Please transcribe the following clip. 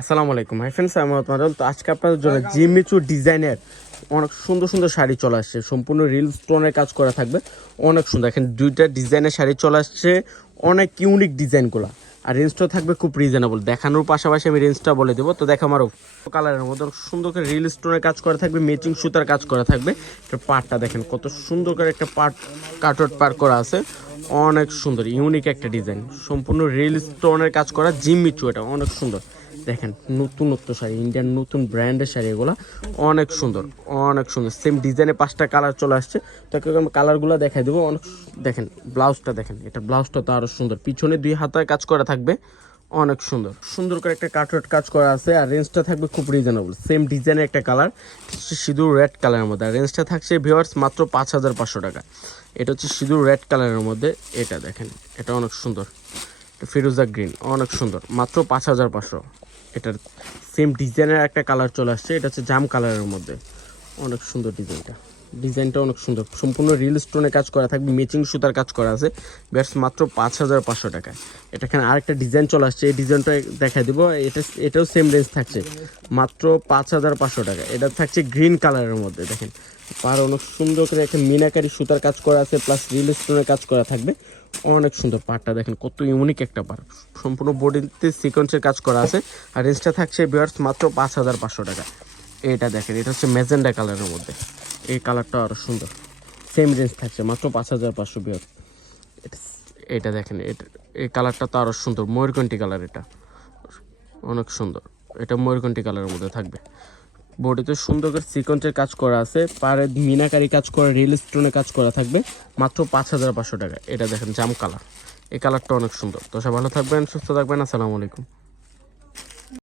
আসসালামু আলাইকুম hi friends আমি মাদন তো আজকে আপনাদের জন্য জিমিচু ডিজাইনের অনেক সুন্দর সুন্দর শাড়ি চলে আসছে। সম্পূর্ণ রিল স্টোনের কাজ করা থাকবে। অনেক সুন্দর এখানে দুইটা ডিজাইনের শাড়ি চলে আসছে। অনেক ইউনিক ডিজাইনগুলো। আর রেঞ্জটা থাকবে খুব রিজনেবল দেখানোর পাশাপাশি আমি রেঞ্জটা বলে দেবো। তো দেখা আমারও কালারের মধ্যে সুন্দর করে রিল স্টোনের কাজ করা থাকবে ম্যাচিং সুতার কাজ করা থাকবে। একটা পাটটা দেখেন, কত সুন্দর করে একটা পাট কাটওয়ার্ড পার করা আছে। অনেক সুন্দর ইউনিক একটা ডিজাইন। সম্পূর্ণ রিল স্টোনের কাজ করা জিম মিচু এটা, অনেক সুন্দর। দেখেন নতুনত্ব শাড়ি ইন্ডিয়ান নতুন ব্র্যান্ডের শাড়ি, এগুলো অনেক সুন্দর অনেক সুন্দর। সেম ডিজাইনে পাঁচটা কালার চলে আসছে। তাকে আমি কালারগুলো দেখাই দেবো। অনেক দেখেন ব্লাউজটা দেখেন, এটা ব্লাউজটা তো আরও সুন্দর। পিছনে দুই হাতায় কাজ করা থাকবে, অনেক সুন্দর। সুন্দর করে একটা কাটওয়ার্ড কাজ করা আছে, আর রেঞ্জটা থাকবে খুব রিজনেবল সেম ডিজাইনের একটা কালার সিঁদুর রেড কালারের মধ্যে। আর রেঞ্জটা থাকছে ভিওয়ার্স মাত্র পাঁচ হাজার পাঁচশো টাকা। এটা হচ্ছে সিঁদুর রেড কালারের মধ্যে, এটা দেখেন, এটা অনেক সুন্দর। ফিরোজা গ্রিন অনেক সুন্দর, মাত্র পাঁচ হাজার পাঁচশো। এটার সেম ডিজাইনের একটা কালার চলে আসছে, এটা হচ্ছে জাম কালারের মধ্যে। অনেক সুন্দর ডিজাইনটা ডিজাইনটা অনেক সুন্দর। সম্পূর্ণ রিল স্টোনে কাজ করা থাকবে ম্যাচিং সুতার কাজ করা আছে। ব্যাস মাত্র পাঁচ হাজার পাঁচশো টাকায়। এটা এখানে আরেকটা ডিজাইন চলে আসছে, এই ডিজাইনটা দেখাই দিব। এটা, এটাও সেম রেঞ্জ থাকছে। মাত্র পাঁচ হাজার পাঁচশো টাকা। এটা থাকছে গ্রিন কালারের মধ্যে, দেখেন। পার অনেক সুন্দর করে একটা মিনাকারি সুতার কাজ করা আছে প্লাস রিল স্টোনের কাজ করা থাকবে। অনেক সুন্দর পাটটা দেখেন, কত ইউনিক একটা পার সম্পূর্ণ বডিতে সিকোয়েন্সের কাজ করা আছে, আর রেঞ্জটা থাকছে বিয়ার্স মাত্র পাঁচ হাজার পাঁচশো টাকা। এটা দেখেন, এটা হচ্ছে মেজেন্ডা কালারের মধ্যে। এই কালারটা আরও সুন্দর। সেম রেঞ্জ থাকছে, মাত্র পাঁচ হাজার পাঁচশো বিয়ার এটা এটা দেখেন, এটা, এই কালারটা তো আরও সুন্দর, ময়ূরকণ্ঠী কালার এটা। অনেক সুন্দর, এটা ময়ূরকণ্ঠী কালারের মধ্যে থাকবে। বডিতে সুন্দর করে সিকোয়েন্সের কাজ করা আছে। পারে মিনাকারি কাজ করা রিল স্টোনে কাজ করা থাকবে। মাত্র পাঁচ হাজার পাঁচশো টাকা। এটা দেখেন জাম কালার এই কালারটা অনেক সুন্দর। তো সব ভালো থাকবেন, সুস্থ থাকবেন। আসসালামু আলাইকুম।